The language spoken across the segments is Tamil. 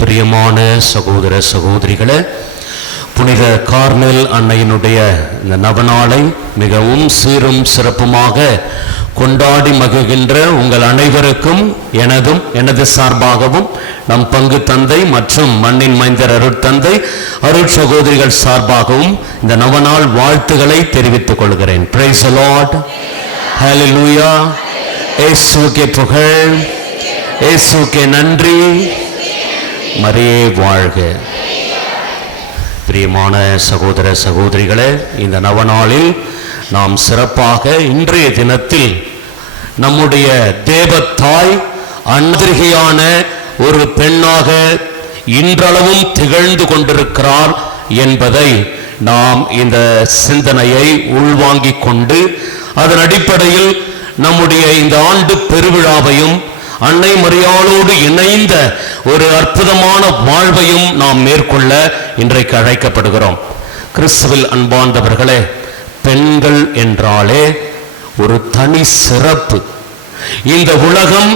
பிரியமான சகோதர சகோதரிகளே, புனித கார்மெல் அன்னையினுடைய இந்த நவநாளை மிகவும் சீரும் சிறப்புமாக கொண்டாடி மகிழ்கின்ற உங்கள் அனைவருக்கும் எனது சார்பாகவும் நம் பங்கு தந்தை மற்றும் மண்ணின் மைந்தர் அருட்தந்தை அருட்சகோதரிகள் சார்பாகவும் இந்த நவநாள் வாழ்த்துக்களை தெரிவித்துக் கொள்கிறேன். Praise the Lord. ஹல்லேலூயா. இயேசுவுக்கே புகழ், இயேசுவுக்கே நன்றி, மரியே வாழ்க. பிரியமான சகோதர சகோதரிகளே, இந்த நவநாளில் நாம் சிறப்பாக இன்றைய தினத்தில் நம்முடைய தேவத்தாய் அன்றிகையான ஒரு பெண்ணாக இன்றளவும் திகழ்ந்து கொண்டிருக்கிறார் என்பதை நாம் இந்த சிந்தனையை உள்வாங்கிக் கொண்டு அதன் அடிப்படையில் நம்முடைய இந்த ஆண்டு பெருவிழாவையும் அன்னை மரியாளோடு இணைந்த ஒரு அற்புதமான வாழ்வையும் நாம் மேற்கொள்ள இன்றைக்கு அழைக்கப்படுகிறோம். கிறிஸ்துவில் அன்பார்ந்தவர்களே, பெண்கள் என்றாலே ஒரு தனி சிறப்பு. இந்த உலகம்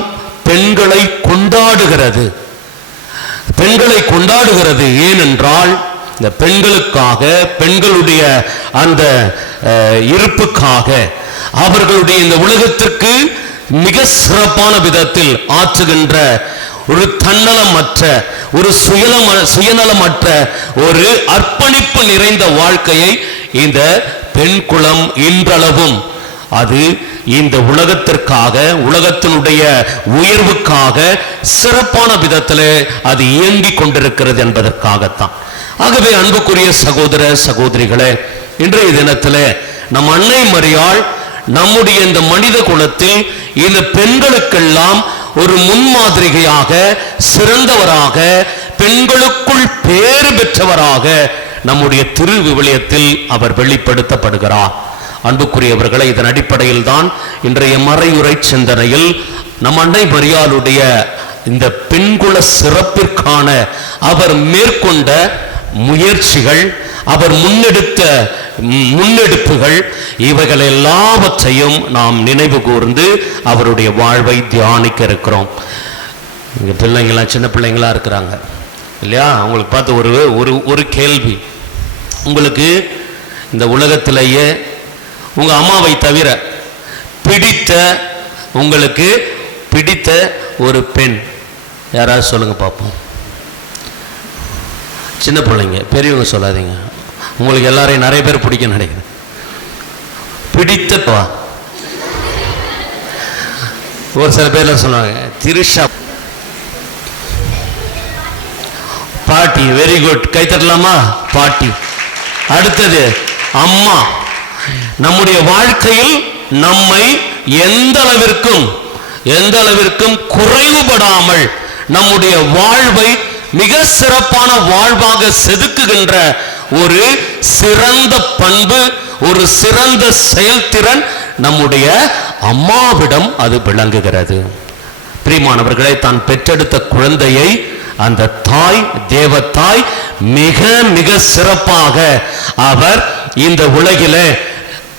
பெண்களை கொண்டாடுகிறது. ஏனென்றால் இந்த பெண்களுக்காக, பெண்களுடைய அந்த இருப்புக்காக, அவர்களுடைய இந்த உலகத்திற்கு மிக சிறப்பான விதத்தில் ஆற்றுகின்ற ஒரு தன்னலமற்ற, ஒரு சுயநலமற்ற ஒரு அர்ப்பணிப்பு நிறைந்த வாழ்க்கையை இந்த பெண் குலம் இன்றளவும் அது இந்த உலகத்திற்காக, உலகத்தினுடைய உயர்வுக்காக சிறப்பான விதத்தில் அது இயங்கிக் கொண்டிருக்கிறது என்பதற்காகத்தான். ஆகவே அன்புக்குரிய சகோதர சகோதரிகளே, இன்றைய தினத்தில் நம் அன்னை மரியாள் நம்முடைய இந்த மனித குலத்தில் இந்த பெண்களுக்கெல்லாம் ஒரு முன்மாதிரிகையாக, சிறந்தவராக, பெண்களுக்குள் பேறு பெற்றவராக நம்முடைய திருவிவிலியத்தில் அவர் வெளிப்படுத்தப்படுகிறார். அன்புக்குரியவர்களை, இதன் அடிப்படையில் தான் இன்றைய மறையுரை சிந்தனையில் நம் அன்னை மரியாளுடைய இந்த பெண்குல சிறப்பிற்கான அவர் மேற்கொண்ட முயற்சிகள், அவர் முன்னெடுத்த முன்னெடுப்புகள், இவைகள் எல்லாவற்றையும் நாம் நினைவு கூர்ந்து அவருடைய வாழ்வை தியானிக்க இருக்கிறோம். இங்க பிள்ளைங்களாம் சின்ன பிள்ளைங்களா இருக்கிறாங்க இல்லையா? அவங்களுக்கு பார்த்து ஒரு கேள்வி. உங்களுக்கு இந்த உலகத்திலேயே உங்க அம்மாவை தவிர உங்களுக்கு பிடித்த ஒரு பெண் யாராவது சொல்லுங்க பார்ப்போம். சின்ன பிள்ளைங்க, பெரியவங்க சொல்லாதீங்க. உங்களுக்கு எல்லாரையும் நிறைய பேர் பிடிக்கும் நினைக்கிறேன். பிடித்தவா? ஒரு சில பேர்ல சொன்னாங்க திரிஷா. பாட்டி, வெரி குட், கை தட்டலாமா? பாட்டி. அடுத்தது அம்மா. நம்முடைய வாழ்க்கையில் நம்மை எந்த அளவிற்கும் குறைவுபடாமல் நம்முடைய வாழ்வை மிக சிறப்பான வாழ்வாக செதுக்குகின்ற ஒரு சிறந்த பண்பு, ஒரு சிறந்த செயல்திறன் நம்முடைய அம்மாவிடம் அது விளங்குகிறது. பிரியமானவர்களை, தான் பெற்றெடுத்த குழந்தையை அந்த தாய், தேவத்தாய் மிக மிக சிறப்பாக அவர் இந்த உலகிலே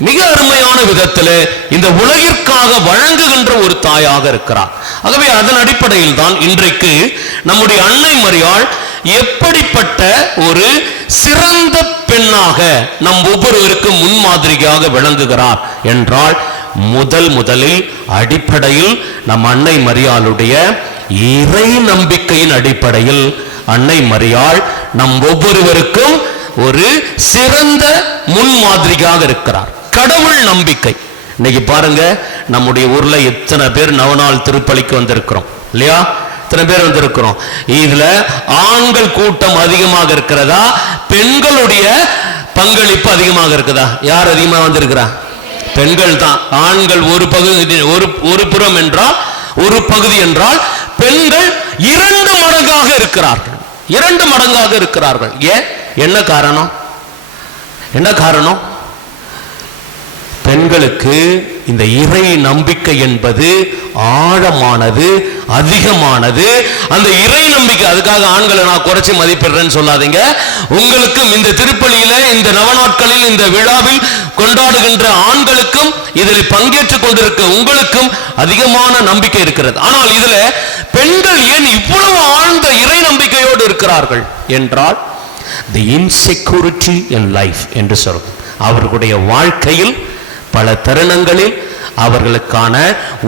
மிக அருமையான விதத்தில் இந்த உலகிற்காக வழங்குகின்ற ஒரு தாயாக இருக்கிறார். ஆகவே அதன் அடிப்படையில் தான் இன்றைக்கு நம்முடைய அன்னை மரியாள் எப்படிப்பட்ட ஒரு சிறந்த பெண்ணாக நம் ஒவ்வொருவருக்கும் முன்மாதிரியாக விளங்குகிறார் என்றால், முதலில் அடிப்படையில் நம் அன்னை மரியாளுடைய இறை நம்பிக்கையின் அடிப்படையில் அன்னை மரியாள் நம் ஒவ்வொருவருக்கும் ஒரு சிறந்த முன்மாதிரியாக இருக்கிறார். கடவுள் நம்பிக்கை. இன்னைக்கு பாருங்க, நம்முடைய ஊர்ல எத்தனை பேர் நவநாள் திருப்பலிக்கு வந்திருக்கிறோம் இல்லையா? எத்தனை பேர் வந்திருக்கிறோம். இதுல ஆண்கள் கூட்டம் அதிகமாக இருக்கிறதா, பெண்களுடைய பங்களிப்பு அதிகமாக இருக்குதா? யார் அதிகமாக வந்திருக்கிறா? பெண்கள் தான். ஆண்கள் ஒரு பகுதி, ஒரு புறம் என்றால், ஒரு பகுதி என்றால் பெண்கள் 2 மடங்காக இருக்கிறார்கள். 2 மடங்காக இருக்கிறார்கள். ஏன்? என்ன காரணம்? பெண்களுக்கு இந்த இறை நம்பிக்கை என்பது ஆழமானது, அதிகமானது. அந்த இறை நம்பிக்கை, அதுக்காக ஆண்களை நான் குறைச்சி மதிப்பிடுறேன்னு சொல்லாதீங்க. உங்களுக்கும் இந்த திருப்பலியில, இந்த நவநாட்களில், இந்த விழாவில் கொண்டாடுகின்ற ஆண்களுக்கும் இதில் பங்கேற்றுக் கொண்டிருக்க உங்களுக்கும் அதிகமான நம்பிக்கை இருக்கிறது. ஆனால் இதுல பெண்கள் ஏன் இவ்வளவு ஆழ்ந்த இறை நம்பிக்கை இருக்கிறார்கள் என்றால் the insecurity in life என்று சொல்லும். அவர்களுடைய வாழ்க்கையில் பல தருணங்களில் அவர்களுக்கான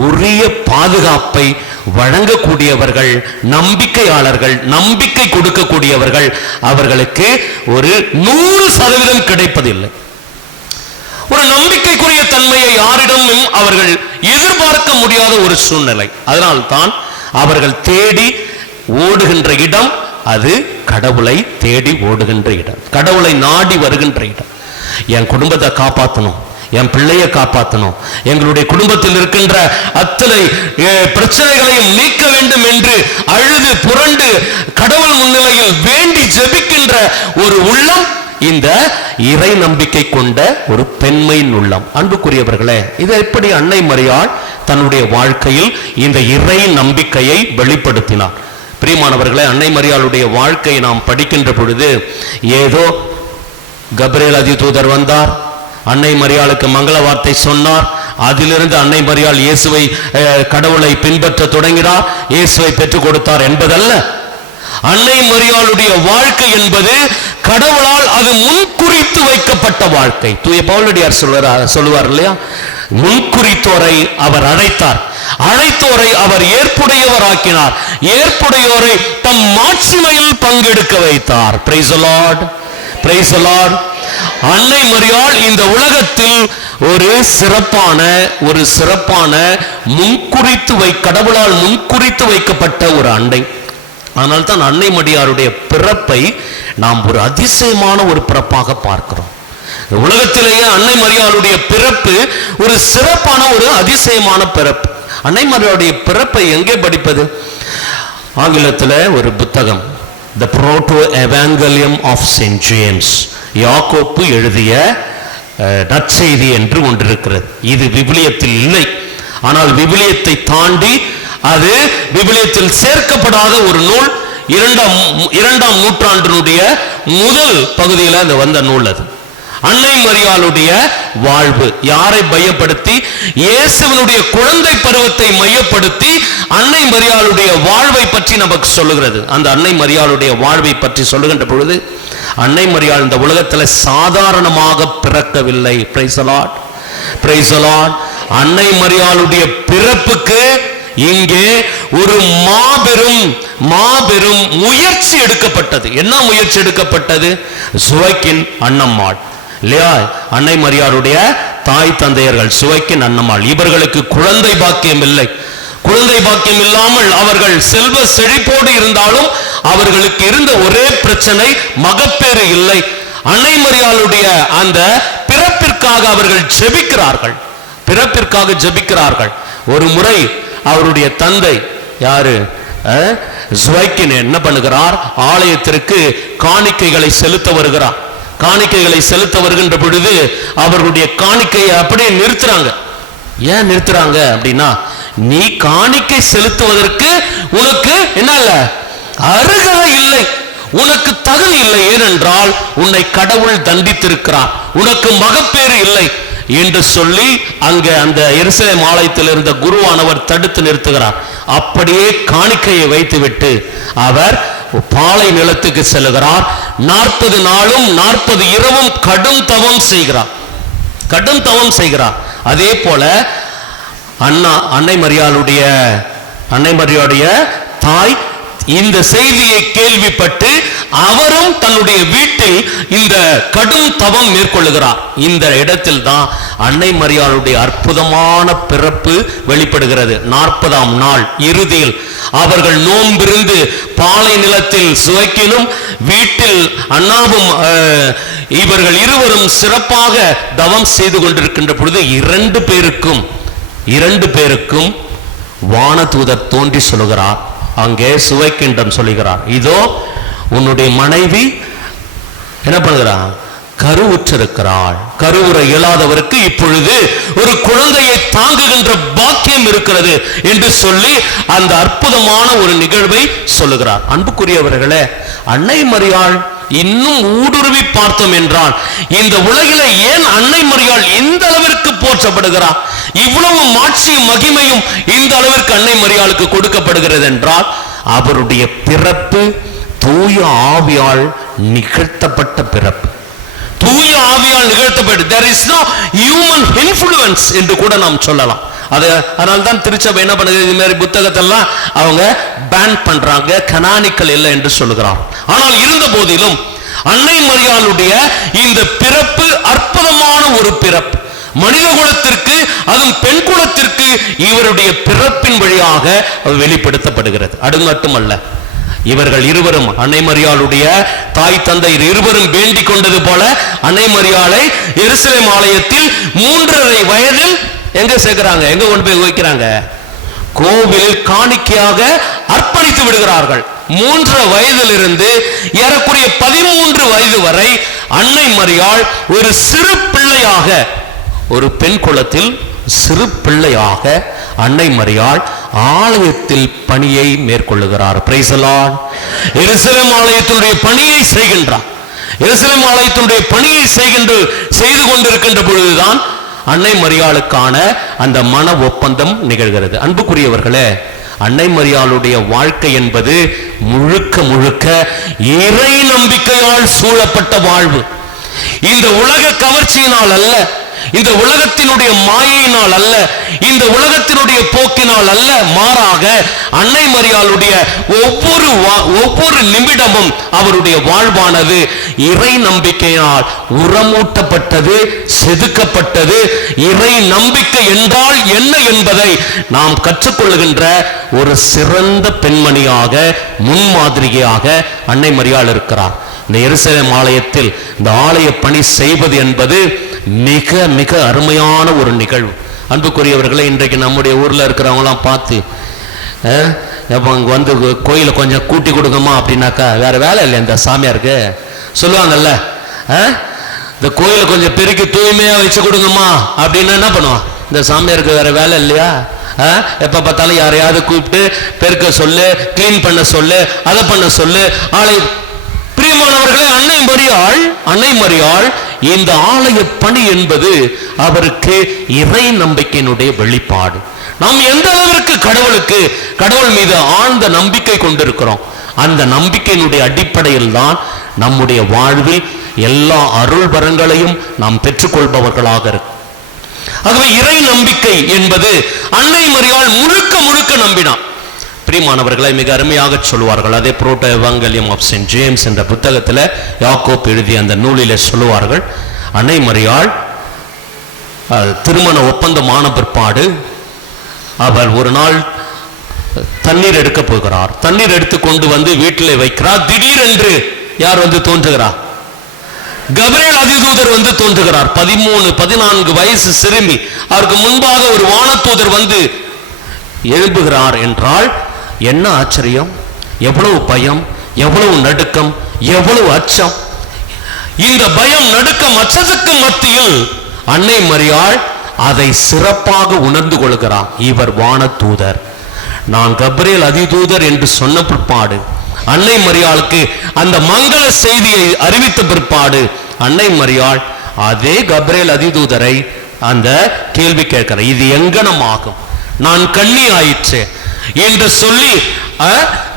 உரிய பாதுகாப்பை வழங்கக்கூடியவர்கள், நம்பிக்கையாளர்கள், நம்பிக்கை கொடுக்கக்கூடியவர்கள் அவர்களுக்கு ஒரு 100% கிடைப்பதில்லை. ஒரு நம்பிக்கைக்குரிய தன்மையை யாரிடமும் அவர்கள் எதிர்பார்க்க முடியாத ஒரு சூழ்நிலை. அதனால்தான் அவர்கள் தேடி ஓடுகின்ற இடம் அது கடவுளை தேடி ஓடுகின்ற இடம், கடவுளை நாடி வருகின்ற இடம். என் குடும்பத்தை காப்பாற்றணும், என் பிள்ளையை காப்பாற்றணும், எங்களுடைய குடும்பத்தில் இருக்கின்ற அத்தனை பிரச்சனைகளையும் நீக்க வேண்டும் என்று அழுது புரண்டு கடவுள் முன்னிலையில் வேண்டி ஜெபிக்கின்ற ஒரு உள்ளம் இந்த இறை நம்பிக்கை கொண்ட ஒரு பெண்மையின் உள்ளம். அன்புக்குரியவர்களே, இதை எப்படி அன்னை மரியாள் தன்னுடைய வாழ்க்கையில் இந்த இறை நம்பிக்கையை வெளிப்படுத்தினார்? பிரியமானவர்களே, அன்னை மரியாளுடைய வாழ்க்கையை நாம் படிக்கின்ற பொழுது ஏதோ கப்ரியேல் அதிதூதர் வந்தார், அன்னை மரியாளுக்கு மங்கள வார்த்தை சொன்னார், அதிலிருந்து அன்னை மரியாள் இயேசுவை கடவுளை பின்பற்ற தொடங்கினார், இயேசுவை பெற்றுக் கொடுத்தார் என்பதல்ல. அன்னை மரியாளுடைய வாழ்க்கை என்பது கடவுளால் அது முன்குறித்து வைக்கப்பட்ட வாழ்க்கை. தூய பவுலடியார் சொல்லுவார் இல்லையா, முன்குறித்தோரை அவர் அழைத்தார், அழைத்தோரை அவர் ஏற்புடையவர் ஆக்கினார், ஏற்புடையோரை தம் மாட்சிமையில் பங்கெடுக்க வைத்தார். Price the Lord, praise the Lord. அன்னை மரியாள் இந்த உலகத்தில் ஒரு சிறப்பான கடவுளால் முன்குறித்து வைக்கப்பட்ட ஒரு அன்னை. ஆனால் தான் அன்னை மரியாளுடைய பிறப்பை நாம் ஒரு அதிசயமான ஒரு பிறப்பாக பார்க்கிறோம். உலகத்திலேயே அன்னை மரியாளுடைய பிறப்பு ஒரு சிறப்பான ஒரு அதிசயமான பிறப்பு. அன்னை மரியாளுடைய பிறப்பை எங்கே படிப்பது? ஆங்கிலத்தில் ஒரு புத்தகம், The Proto-Evangelium of St. James, யாக்கோப்பு எழுதிய நற்செய்தி என்று ஒன்று இருக்கிறது. இது விவிலியத்தில் இல்லை, ஆனால் விவிலியத்தை தாண்டி அது விவிலியத்தில் சேர்க்கப்படாத ஒரு நூல். இரண்டாம் நூற்றாண்டினுடைய முதல் பகுதியில் அது வந்த நூல். அது அன்னை மரியாளுடைய வாழ்வு யாரை மையப்படுத்தி? இயேசுவினுடைய குழந்தை பருவத்தை மையப்படுத்தி அன்னை மரியாளுடைய வாழ்வை பற்றி நமக்கு சொல்லுகிறது. அந்த அன்னை மரியாளுடைய வாழ்வை பற்றி சொல்லுகின்ற பொழுது, அன்னை மரியாள் இந்த உலகத்தில் சாதாரணமாக பிறக்கவில்லை. Praise the Lord, praise the Lord. அன்னை மரியாளுடைய பிறப்புக்கு இங்கே ஒரு மாபெரும் முயற்சி எடுக்கப்பட்டது. என்ன முயற்சி எடுக்கப்பட்டது? சுவைக்கின் அன்னம்மாள் இல்லையா, அன்னை மரியாளுடைய தாய் தந்தையர்கள் சுவைக்கின் அன்னம்மாள், இவர்களுக்கு குழந்தை பாக்கியம் இல்லை. குழந்தை பாக்கியம் இல்லாமல் அவர்கள் செல்வ செழிப்போடு இருந்தாலும் அவர்களுக்கு இருந்த ஒரே பிரச்சனை மகப்பேறு இல்லை. அன்னை மரியாளுடைய அந்த பிறப்பிற்காக அவர்கள் ஜெபிக்கிறார்கள், பிறப்பிற்காக ஜெபிக்கிறார்கள். ஒரு முறை அவருடைய தந்தை யாரு, சுவைக்கின் என்ன பண்ணுகிறார்? ஆலயத்திற்கு காணிக்கைகளை செலுத்த வருகிறார். காணிக்கைகளை செலுத்த வருகின்ற பொழுது அவர்களுடைய காணிக்கையை அப்படியே நிறுத்துறாங்க. ஏன் நிறுத்துறாங்க அப்படின்னா, நீ காணிக்கை செலுத்துவதற்கு உனக்கு என்ன இல்லை, அருகதை இல்லை, உனக்கு தகுதி இல்லை. ஏனென்றால் உன்னை கடவுள் தண்டித்திருக்கிறார், உனக்கு மகப்பேறு இல்லை என்று சொல்லி அங்க அந்த எருசலேம் ஆலயத்தில் இருந்த குருவானவர் தடுத்து நிறுத்துகிறார். அப்படியே காணிக்கையை வைத்துவிட்டு அவர் பாலை நிலத்துக்கு செல்கிறார். 40 நாளும் 40 இரவும் கடும் தவம் செய்கிறார். அதே போல அன்னை மரியாளுடைய தாய் இந்த செய்தியை கேள்விப்பட்டு அவரும் தன்னுடைய வீட்டில் இந்த கடும் தவம் மேற்கொள்ளுகிறார். இந்த இடத்தில் தான் அன்னை மரியாளுடைய அற்புதமான பிறப்பு வெளிப்படுகிறது. 40ஆம் நாள் இறுதியில் அவர்கள் நோம்பிருந்து பாலை நிலத்தில் சுவைக்கினும் வீட்டில் அண்ணாவும் இவர்கள் இருவரும் சிறப்பாக தவம் செய்து கொண்டிருக்கின்ற பொழுது இரண்டு பேருக்கும் வானதூதர் தோன்றி சொல்லுகிறார். அங்கே சுவைக்கின்றம் சொல்லுகிறார், இதோ உன்னுடைய மனைவி என்ன பண்ணுகிறார், கருவுற்றிருக்கிறாள். கருவுற இயலாதவருக்கு இப்பொழுது ஒரு குழந்தையை தாங்குகின்ற பாக்கியம் இருக்கிறது என்று சொல்லி அந்த அற்புதமான ஒரு நிகழ்வை சொல்லுகிறார். அன்புக்குரியவர்களே, அன்னை மரியாள் இன்னும் ஊடுருவி பார்த்தோம் என்றால் இந்த உலகில ஏன் அன்னை மரியாள் இந்த அளவிற்கு போற்றப்படுகிறார், இவ்வளவு மாட்சியும் மகிமையும் இந்த அளவிற்கு அன்னை மரியாளுக்கு கொடுக்கப்படுகிறது என்றால் அவருடைய பிறப்பு தூய ஆவியால் நிகழ்த்தப்பட்ட பிறப்பு. தூய ஆவியால் நிகழ்த்தப்பட்டு there is no human influence என்று கூட நாம் சொல்லலாம். அதனால தான் திருச்சபை என்ன பண்ணுது, இது மாதிரி புத்தகத்தெல்லாம் அவங்க பேன் பண்றாங்க, கனானிக்கல் இல்லை என்று சொல்லுகிறார். ஆனால் இருந்த போதிலும் அன்னை மரியாளுடைய இந்த பிறப்பு அற்புதமான ஒரு பிறப்பு. மனித குலத்திற்கு, அதுவும் பெண் குலத்திற்கு இவருடைய பிறப்பின் வழியாக வெளிப்படுத்தப்படுகிறது. அது மட்டுமல்ல, இவர்கள் இருவரும், அன்னை மரியாளுடைய தாய் தந்தையர் இருவரும் வேண்டிக் கொண்டது போல அன்னை மரியாளை எருசலேம் ஆலயத்தில் 3.5 வயதில் எங்க சேர்க்கிறாங்க, எங்க கொண்டு போய் வைக்கிறாங்க, கோவிலில் காணிக்கையாக அர்ப்பணித்து விடுகிறார்கள். 3 வயதிலிருந்து ஏறக்குறைய 13 வயது வரை அன்னை மரியாள் ஒரு சிறு பிள்ளையாக, ஒரு பெண் குலத்தில் சிறு பிள்ளையாக அன்னை மரியாள் ஆலயத்தில் பணியை மேற்கொள்ளுகிறார். Price the Lord. எருசலேம் ஆலயத்தினுடைய பணியை செய்கின்றார். எருசலேம் ஆலயத்தினுடைய பணியை செய்து கொண்டிருக்கின்ற பொழுதுதான் அன்னை மரியாளுக்கான அந்த மன ஒப்பந்தம் நிகழ்கிறது. அன்புக்குரியவர்களே, அன்னை மரியாளுடைய வாழ்க்கை என்பது முழுக்க முழுக்க இறை நம்பிக்கையால் சூழப்பட்ட வாழ்வு. இந்த உலக கவர்ச்சியினால் அல்ல, இந்த உலகத்தினுடைய மாயினால் அல்ல, இந்த உலகத்தினுடைய போக்கினால் அல்ல, மாறாக அன்னை மரியாளுடைய ஒவ்வொரு நிமிடமும் அவருடைய வாழ்வானது இறை நம்பிக்கையால் உரமூட்டப்பட்டது, செதுக்கப்பட்டது. இறை நம்பிக்கை என்றால் என்ன என்பதை நாம் கற்றுக்கொள்கின்ற ஒரு சிறந்த பெண்மணியாக, முன்மாதிரியாக அன்னை மரியாள் இருக்கிறார். இந்த எருசலேம் ஆலயத்தில் இந்த ஆலய பணி செய்வது என்பது மிக மிக அருமையான ஒரு நிகழ்வு. அன்புக்குரியவர்களை, இன்றைக்கு நம்முடைய ஊர்ல இருக்கிறவங்களாம் பார்த்து அங்க வந்து கோயிலை கொஞ்சம் கூட்டி கொடுங்கம்மா அப்படின்னாக்கா, வேற வேலை இல்லை இந்த சாமியாருக்கு சொல்லுவாங்கல்ல, இந்த கோயிலை கொஞ்சம் பெருக்கி தூய்மையா வச்சு கொடுங்கம்மா அப்படின்னு என்ன பண்ணுவான், இந்த சாமியாருக்கு வேற வேலை இல்லையா, எப்ப பார்த்தாலும் யாரையாவது கூப்பிட்டு பெருக்க சொல்லு, கிளீன் பண்ண சொல்லு, அதை பண்ண சொல்லு. ஆலய பிரியமானவர்களே, அன்னை மரியாள் இந்த ஆலய பணி என்பது அவருக்கு இறை நம்பிக்கையினுடைய வெளிப்பாடு. நாம் எந்த அளவிற்கு கடவுள் மீது ஆழ்ந்த நம்பிக்கை கொண்டிருக்கிறோம், அந்த நம்பிக்கையினுடைய அடிப்படையில் தான் நம்முடைய வாழ்வில் எல்லா அருள் வரங்களையும் நாம் பெற்றுக்கொள்பவர்களாக இருக்கும். ஆகவே இறை நம்பிக்கை என்பது அன்னை மரியாள் முழுக்க முழுக்க நம்பினார். பிரியமானவர்களை, மிக அருமையாக சொல்லுவார்கள். அதே புரோட்டோ எவாங்கலியம் ஆஃப் செயின்ட் ஜேம்ஸ் என்ற புத்தகத்தில் யாக்கோப் எழுதிய அந்த நூலிலே சொல்லுவார்கள், அன்னை மரியாள் திருமண ஒப்பந்தமான பிற்பாடு அவர் ஒரு நாள் தண்ணீர் எடுக்க போகிறார். தண்ணீர் எடுத்து கொண்டு வந்து வீட்டில் வைக்கிறார். திடீரென்று யார் வந்து தோன்றுகிறார்? கபிரியேல் அதிதூதர் வந்து தோன்றுகிறார். 13-14 வயசு சிறுமி. அவருக்கு முன்பாக ஒரு வானதூதர் வந்து எழுப்புகிறார் என்றால் என்ன ஆச்சரியம், எவ்வளவு பயம், எவ்வளவு நடுக்கம், எவ்வளவு அச்சம். இந்த பயம், நடுக்கம், அச்சத்துக்கு மத்தியில் அன்னை மரியாள் அதை சிறப்பாக உணர்ந்து கொள்கிறார். இவர் வானதூதர், நான் கபிரியேல் அதிதூதர் என்று சொன்ன பிற்பாடு, அன்னை மரியாளுக்கு அந்த மங்கள செய்தியை அறிவித்த பிற்பாடு அன்னை மரியாள் அதே கபிரியேல் அதிதூதரை அந்த கேள்வி கேட்கிறார், இது எங்கனமாகும், நான் கண்ணி ஆயிற்று என்று சொல்லி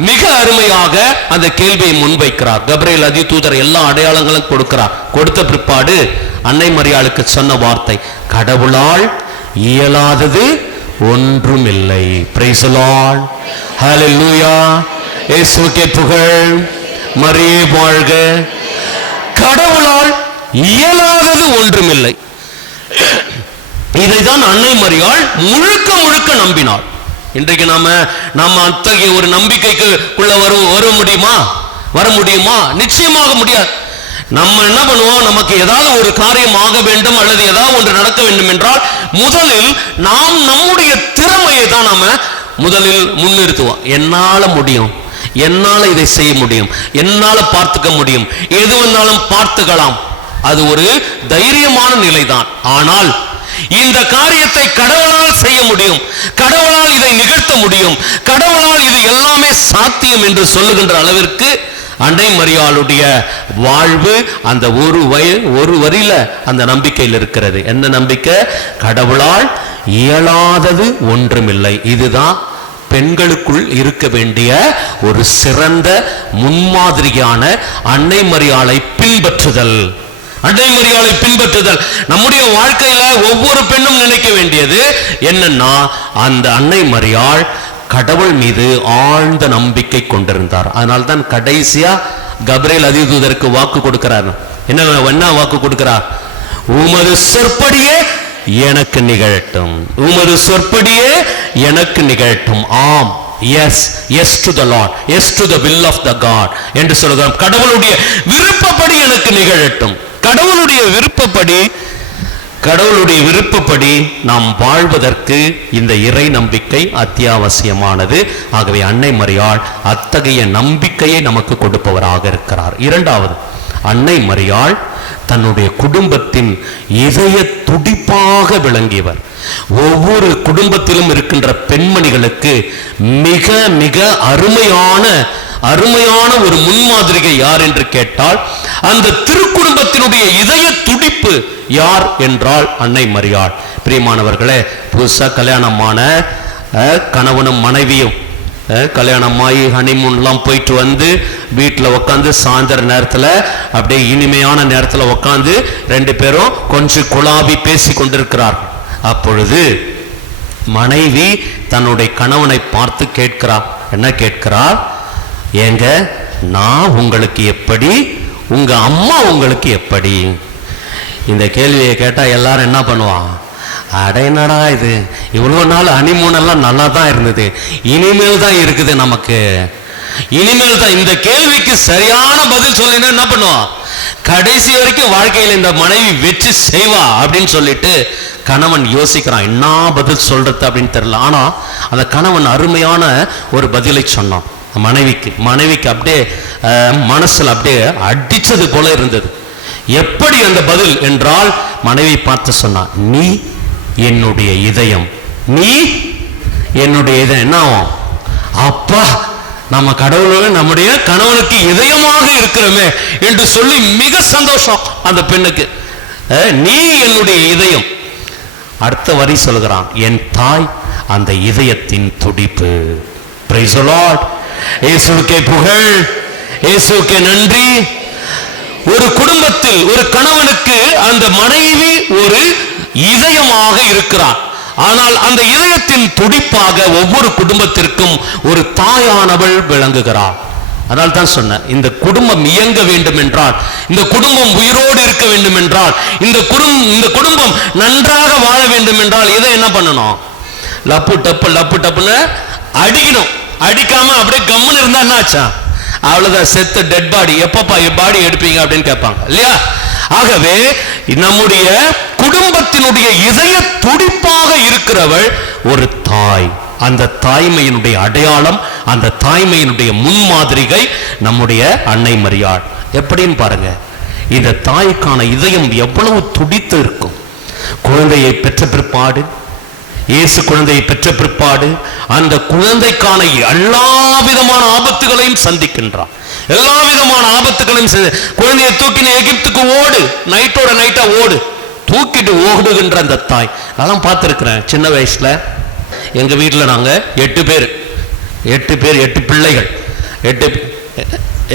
மிக அருமையாக அந்த கேள்வியை முன்வைக்கிறார். கபிரியேல் அதிதூதர் எல்லா அடையாளங்களும் கொடுக்கிறார். கொடுத்த பிற்பாடு அன்னை மரியாளுக்கு சொன்ன வார்த்தை, கடவுளால் இயலாதது ஒன்றுமில்லை. பிரைஸ் தி லார்ட், ஹல்லேலூயா, இயேசுவுக்கே புகழ், மரியே வாழ்க. கடவுளால் இயலாதது ஒன்றுமில்லை. இதைதான் அன்னை மரியாள் முழுக்க முழுக்க நம்பினாள். இன்றைக்கு நாம அத்தகைய ஒரு நம்பிக்கைக்குள்ள வர முடியுமா? நிச்சயமாக முடியாது. நம்ம என்ன பண்ணுவோம், நமக்கு ஏதாவது ஒரு காரியம் ஆக வேண்டும் அல்லது ஏதாவது ஒன்று நடக்க வேண்டும் என்றால் முதலில் நாம் நம்முடைய திறமையை தான் நாம முதலில் முன்னிறுத்துவோம். என்னால முடியும், என்னால இதை செய்ய முடியும், என்னால பார்த்துக்க முடியும், எது வந்தாலும் பார்த்துக்கலாம். அது ஒரு தைரியமான நிலைதான். ஆனால் இந்த காரியத்தை கடவுளால் செய்ய முடியும், கடவுளால் இதை நிகழ்த்த முடியும், கடவுளால் இது எல்லாமே சாத்தியம் என்று சொல்லுகின்ற அளவிற்கு அன்னை மரியாளுடைய வாழ்வு அந்த ஒரு வரியில அந்த நம்பிக்கையில் இருக்கிறது. என்ன நம்பிக்கை? கடவுளால் இயலாதது ஒன்றுமில்லை. இதுதான் பெண்களுக்குள் இருக்க வேண்டிய ஒரு சிறந்த முன்மாதிரியான அன்னை மரியாளை பின்பற்றுதல். அன்னை மரியாளை பின்பற்றுதல் நம்முடைய வாழ்க்கையில ஒவ்வொரு பெண்ணும் நினைக்க வேண்டியது என்னன்னா, அந்த அன்னை மரியாள் கடவுள் மீது ஆழ்ந்த நம்பிக்கை கொண்டிருந்தார். அதனால்தான் கடைசியா கபிரியேல் அதிதூதருக்கு வாக்கு கொடுக்கிறார். என்ன வாக்கு கொடுக்கிறார்? உமது சொற்படியே எனக்கு நிகழட்டும், உமது சொற்படியே எனக்கு நிகழட்டும். ஆம், yes yes to the Lord, yes to the will of the God என்று சொல்கிறோம். கடவுளுடைய விருப்பப்படி எனக்கு நிகழட்டும். கடவுளுடைய விருப்பப்படி நாம் வாழ்வதற்கு இந்த இறை நம்பிக்கை அத்தியாவசியமானது. ஆகவே அன்னை மரியாள் அத்தகைய நம்பிக்கையை நமக்கு கொடுப்பவராக இருக்கிறார். இரண்டாவது, அன்னை மரியாள் தன்னுடைய குடும்பத்தின் இதய துடிப்பாக விளங்கியவர். ஒவ்வொரு குடும்பத்திலும் இருக்கின்ற பெண்மணிகளுக்கு மிக மிக அருமையான ஒரு முன்மாதிரிகை யார் என்று கேட்டால், அந்த திருக்குடும்பத்தினுடைய இதய துடிப்பு யார் என்றால் அன்னை மரியாள். பிரியமானவர்களே, புதுசா கல்யாணமான கணவனும் மனைவியும் கல்யாணமாயி ஹனிமூன்லாம் போயிட்டு வந்து வீட்டில் உட்காந்து சாயந்தர நேரத்தில் அப்படியே இனிமையான நேரத்தில் உட்காந்து ரெண்டு பேரும் கொஞ்சம் குழாவி பேசி கொண்டிருக்கிறார். அப்பொழுது மனைவி தன்னுடைய கணவனை பார்த்து கேட்கிறார். என்ன கேட்கிறார்? ஏங்க, நான் உங்களுக்கு எப்படி, உங்க அம்மா உங்களுக்கு எப்படி? இந்த கேள்வியை கேட்டா எல்லாரும் என்ன பண்ணுவான்? அடையனடா இது, இவ்வளவு நாள் ஹனிமூனெல்லாம் நல்லா தான் இருந்தது, இனிமேல் தான் இருக்குது நமக்கு, இனிமேல் தான். இந்த கேள்விக்கு சரியான பதில் சொல்லினா என்ன பண்ணுவான்? கடைசி வரைக்கும் வாழ்க்கையில் இந்த மனைவி வெற்றி செய்வா அப்படின்னு சொல்லிட்டு கணவன் யோசிக்கிறான், என்ன பதில் சொல்றது அப்படின்னு தெரியல. ஆனா அந்த கணவன் அருமையான ஒரு பதிலை சொன்னான் மனைவிக்கு அப்படியே மனசுல அப்படியே அடிச்சது போல இருந்தது. எப்படி அந்த பதில் என்றால், மனைவி பார்த்து சொன்னான், நீ என்னுடைய இதயம், நீ என்னுடைய இதயம். என்ன ஆகும்? அப்பா, நம்ம கடவுளோட நம்முடைய கணவனுக்கு இதயமாக இருக்கிறோமே என்று சொல்லி மிக சந்தோஷம் அந்த பெண்ணுக்கு. நீ என்னுடைய இதயம். அடுத்த வரி சொல்கிறான், என் தாய் அந்த இதயத்தின் துடிப்பு. Price the Lord. இயேசுவுக்கே புகழ், இயேசுவுக்கே நன்றி. ஒரு குடும்பத்தில் ஒரு கணவனுக்கு அந்த மனைவி ஒரு இதயமாக இருக்கிறார். ஆனால் அந்த இதயத்தின் துடிப்பாக ஒவ்வொரு குடும்பத்திற்கும் ஒரு தாயானவள் விளங்குகிறார். அதனால் தான் சொன்ன, இந்த குடும்பம் இயங்க வேண்டும் என்றால், இந்த குடும்பம் உயிரோடு இருக்க வேண்டும் என்றால், இந்த குடும்பம் நன்றாக வாழ வேண்டும் என்றால் இதை என்ன பண்ணணும்? லப்பு டப்புன்னு அடிக்கணும். அடிக்காம அப்படியே கம்முன்னு இருந்தா என்ன ஆச்சா? அவ்வளவுதான், செத்த டெட் பாடி. எப்பப்பா பாடி எடுப்பீங்க அப்படின்னு கேட்பாங்க இல்லையா? ஆகவே நம்முடைய குடும்பத்தினுடைய இதய துடிப்பாக இருக்கிறவள் ஒரு தாய். அந்த தாய்மையினுடைய அடையாளம், அந்த தாய்மையினுடைய முன்மாதிரிகை நம்முடைய அன்னை மரியாள். எப்படின்னு பாருங்க, இந்த தாய்க்கான இதயம் எவ்வளவு துடித்து இருக்கும். குழந்தையை பெற்ற பிற்பாடு, இயேசு குழந்தையை பெற்ற பிற்பாடு அந்த குழந்தைக்கான எல்லா விதமான ஆபத்துகளையும் சந்திக்கின்றார். எல்லா விதமான ஆபத்துகளையும் குழந்தையை தூக்கின எகிப்துக்கு ஓடு, நைட்டா ஓடு, தூக்கிட்டு ஓடுகின்ற அந்த தாய். அதெல்லாம் பார்த்துருக்கிறேன் சின்ன வயசுல. எங்க வீட்டில் நாங்க 8 பேர், 8 பிள்ளைகள்.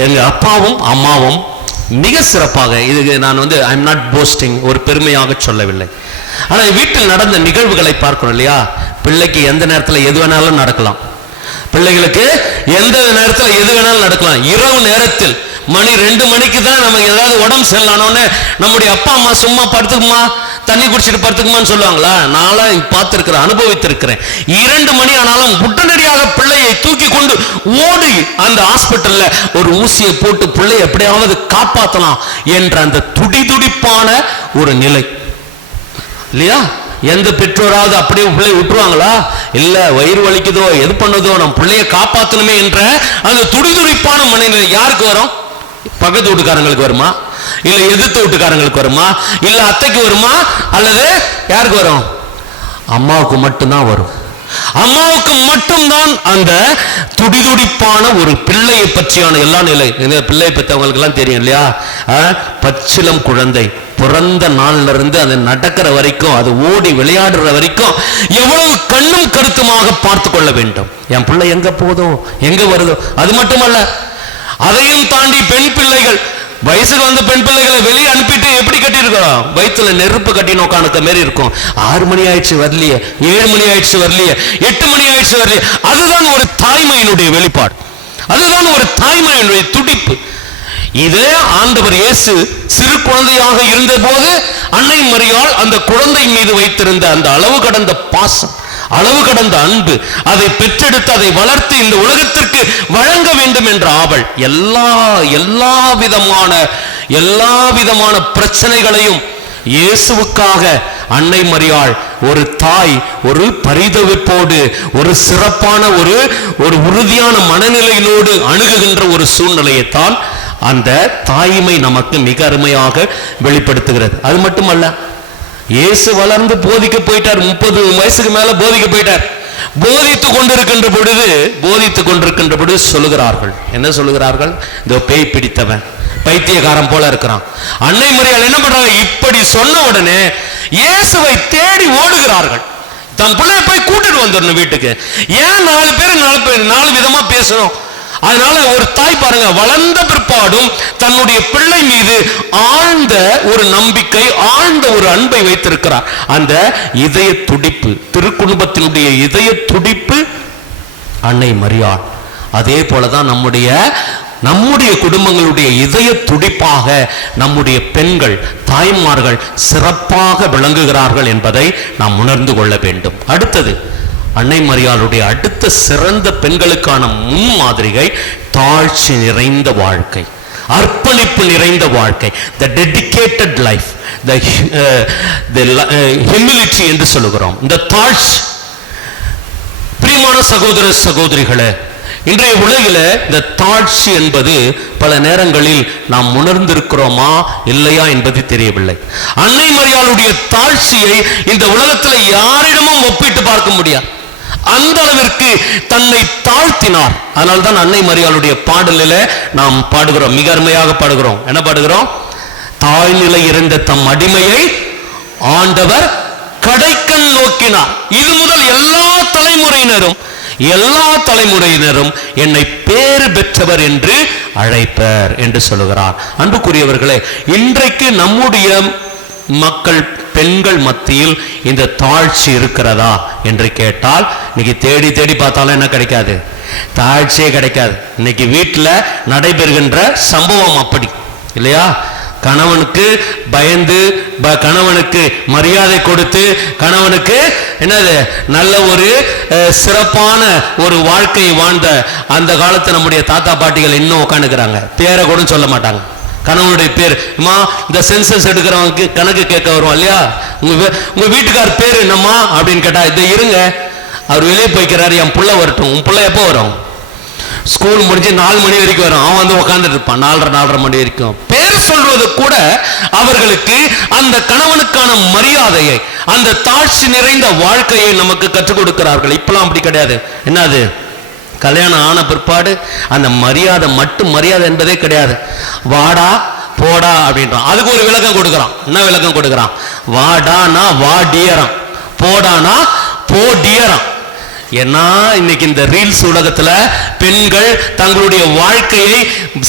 எங்க அப்பாவும் அம்மாவும் மிக சிறப்பாக, இது நான் ஐ எம் நாட் போஸ்டிங், ஒரு பெருமையாக சொல்லவில்லை. ஆனா வீட்டில் நடந்த நிகழ்வுகளை பார்க்கணும் இல்லையா? பிள்ளைக்கு எந்த நேரத்தில் எது வேணாலும் நடக்கலாம். பிள்ளைகளுக்கு எந்த நேரத்தில் எது வேணாலும் நடக்கலாம். இரவு நேரத்தில் மணி 2 மணிக்கு தான் நமக்கு ஏதாவது உடம்பு சரியில்லானோன்னு நம்முடைய அப்பா அம்மா சும்மா படுத்துக்குமா, தண்ணி குடிச்சிட்டு படுத்துக்குமான்னு சொல்லுவாங்களா? நான்லாம் பார்த்திருக்கிறேன், அனுபவித்திருக்கிறேன். 2 மணி ஆனாலும் உடனடியாக பிள்ளையை தூக்கி கொண்டு ஓடி அந்த ஹாஸ்பிட்டல்ல ஒரு ஊசியை போட்டு பிள்ளையை எப்படியாவது காப்பாற்றலாம் என்ற அந்த துடிதுடிப்பான ஒரு நிலை இல்லையா? எந்த பெற்றோராவது அப்படியே பிள்ளையை விட்டுருவாங்களா? இல்ல, வயிறு வலிக்குதோ எது பண்ணுதோ நம்ம பிள்ளையை காப்பாற்றணுமே என்ற அந்த துடிதுடிப்பான மனநிலை யாருக்கு வரும்? பக்கத்து வீட்டுக்காரங்களுக்கு வருமா? இல்ல எதிர்த்து வீட்டுக்காரங்களுக்கு வருமா? இல்ல அத்தைக்கு வருமா? அல்லது யாருக்கு வரும்? அம்மாவுக்கு மட்டும்தான் வரும். அம்மாவுக்கு மட்டும்தான் அந்த துடிதுடிப்பான ஒரு பிள்ளையை பற்றியான எல்லா நிலை. பிள்ளையை பற்றவங்களுக்கு எல்லாம் தெரியும் இல்லையா? பச்சிலம் குழந்தை பிறந்த நாள்ல இருந்து அது நடக்கிற வரைக்கும், அது ஓடி விளையாடுற வரைக்கும் எவ்வளவு கண்ணும் கருத்துமாக பார்த்து கொள்ள வேண்டும். என் பிள்ளை எங்க போதோ எங்க வருதோ. அது மட்டுமல்ல, அதையும் தாண்டி பெண் பிள்ளைகள், வயசுக்கு வந்த பெண் பிள்ளைகளை வெளியே அனுப்பிட்டு எப்படி கட்டியிருக்கிறோம்? வயிற்றுல நெருப்பு கட்டி நோக்கானுக்க மாரி இருக்கும். 6 மணி ஆயிடுச்சு வரலையே, 7 மணி ஆயிடுச்சு வரலையே, 8 மணி ஆயிடுச்சு வரலையே. அதுதான் ஒரு தாய்மையினுடைய வெளிப்பாடு, அதுதான் ஒரு தாய்மையினுடைய துடிப்பு. இதே ஆண்டவர் இயேசு சிறு குழந்தையாக இருந்த போது அன்னை மரியாள் அந்த குழந்தை மீது வைத்திருந்த அந்த அளவு கடந்த பாசம், அளவு கடந்த அன்பு, அதை பெற்றெடுத்து அதை வளர்த்து இந்த உலகத்திற்கு வழங்க வேண்டும் என்ற ஆவல், எல்லா விதமான பிரச்சனைகளையும் இயேசுவுக்காக அன்னை மரியாள் ஒரு தாய் ஒரு பரிதவிப்போடு ஒரு சிறப்பான ஒரு உறுதியான மனநிலையிலோடு அணுகுகின்ற ஒரு சூழ்நிலையைத்தான் அந்த தாய்மை நமக்கு மிக அருமையாக வெளிப்படுத்துகிறது. அது மட்டுமல்ல, இயேசு வளர்ந்து போதிக்க போயிட்டார். 30 வயசுக்கு மேல போதிக்க போயிட்டார். போதித்துக் கொண்டிருக்கின்ற பொழுது சொல்லுகிறார்கள், என்ன சொல்லுகிறார்கள்? இந்த பேய் பிடித்தவன் பைத்தியக்காரன் போல இருக்கிறான். அன்னை மரியாள் என்ன பண்றாங்க? இப்படி சொன்ன உடனே இயேசுவை தேடி ஓடுகிறார்கள். தன் பிள்ளைய போய் கூட்டிட்டு வந்துடணும் வீட்டுக்கு. ஏன் 4 பேர் 4 விதமா பேசணும்? அதனால ஒரு தாய் பாருங்க, வளர்ந்த பிற்பாடும் தன்னுடைய பிள்ளை மீது ஆழ்ந்த ஒரு நம்பிக்கை, ஆழ்ந்த ஒரு அன்பை வைத்திருக்கிறார். அந்த இதய துடிப்பு, திருக்குடும்பத்தினுடைய இதய துடிப்பு அன்னை மரியாள். அதே போலதான் நம்முடைய குடும்பங்களுடைய இதய துடிப்பாக நம்முடைய பெண்கள், தாய்மார்கள் சிறப்பாக விளங்குகிறார்கள் என்பதை நாம் உணர்ந்து கொள்ள வேண்டும். அடுத்தது, அன்னை மரியாளுடைய அடுத்த சிறந்த பெண்களுக்கான முன்மாதிரிகை தாழ்ச்சி நிறைந்த வாழ்க்கை, அர்ப்பணிப்பு நிறைந்த வாழ்க்கை, the dedicated life, the humility என்று சொல்லுகிறோம். இந்த தாழ்ச்சி. பிரியமான சகோதர சகோதரிகளே, இன்றைய உலகில இந்த தாழ்ச்சி என்பது பல நேரங்களில் நாம் உணர்ந்திருக்கிறோமா இல்லையா என்பது தெரியவில்லை. அன்னை மரியாளுடைய தாழ்ச்சியை இந்த உலகத்தில் யாரிடமும் ஒப்பிட்டு பார்க்க முடியாது. அந்த அளவிற்கு தன்னை தாழ்த்தினார். அதனால்தான் அன்னை மரியாளுடைய பாடலில் நாம் பாடுகிறோம், மிக அருமையாக பாடுகிறோம். என்ன பாடுகிறோம்? தாழ்நிலை இருந்த தம் அடிமையை ஆண்டவர் கடைக்கண் நோக்கினார். இது முதல் எல்லா தலைமுறையினரும் என்னை பேறு பெற்றவர் என்று அழைப்பர் என்று சொல்லுகிறார். அன்புக்குரியவர்களே, இன்றைக்கு நம்முடைய மக்கள், பெண்கள் மத்தியில் இந்த தாழ்ச்சி இருக்கிறதா என்று கேட்டால், இன்னைக்கு தேடி தேடி பார்த்தாலும் என்ன கிடைக்காது? தாழ்ச்சியே கிடைக்காது. இன்னைக்கு வீட்டில் நடைபெறுகின்ற சம்பவம் அப்படி இல்லையா? கணவனுக்கு பயந்து, கணவனுக்கு மரியாதை கொடுத்து, கணவனுக்கு என்னது நல்ல ஒரு சிறப்பான ஒரு வாழ்க்கையை வாழ்ந்த அந்த காலத்து நம்முடைய தாத்தா பாட்டிகள் இன்னும் உட்காந்துக்கிறாங்க. பேரை கூட சொல்ல மாட்டாங்க. கணவனுடைய பேர், இந்த சென்சஸ் எடுக்கிறவங்க கணக்கு கேட்க வருவோம் இல்லையா? உங்க வீட்டுக்கார் பேர் என்னம்மா அப்படின்னு கேட்டா, இதை இருங்க, அவர் வெளியே போய்க்கிறாரு, என் புள்ள வரட்டும். உன் புள்ள எப்போ வரும்? ஸ்கூல் முடிஞ்சு 4 மணி வரைக்கும் வரும். அவன் வந்து உட்காந்துட்டு இருப்பான் 4:30 மணி வரைக்கும். பேர் சொல்வது கூட அவர்களுக்கு அந்த கணவனுக்கான மரியாதையை, அந்த தாழ்ச்சி நிறைந்த வாழ்க்கையை நமக்கு கற்றுக் கொடுக்கிறார்கள். இப்பெல்லாம் அப்படி கிடையாது. என்னது? கல்யாணம் ஆன பிற்பாடு அந்த மரியாதை மட்டும் மரியாதை என்பதே கிடையாது. வாடா போடா அப்படின்றான். அதுக்கு ஒரு விளக்கம் கொடுக்கிறான். என்ன விளக்கம் கொடுக்கிறான்? வாடானா வாடியறான், போடானா போடியறான். ஏன்னா இன்னைக்கு இந்த ரீல்ஸ் உலகத்துல பெண்கள் தங்களுடைய வாழ்க்கையை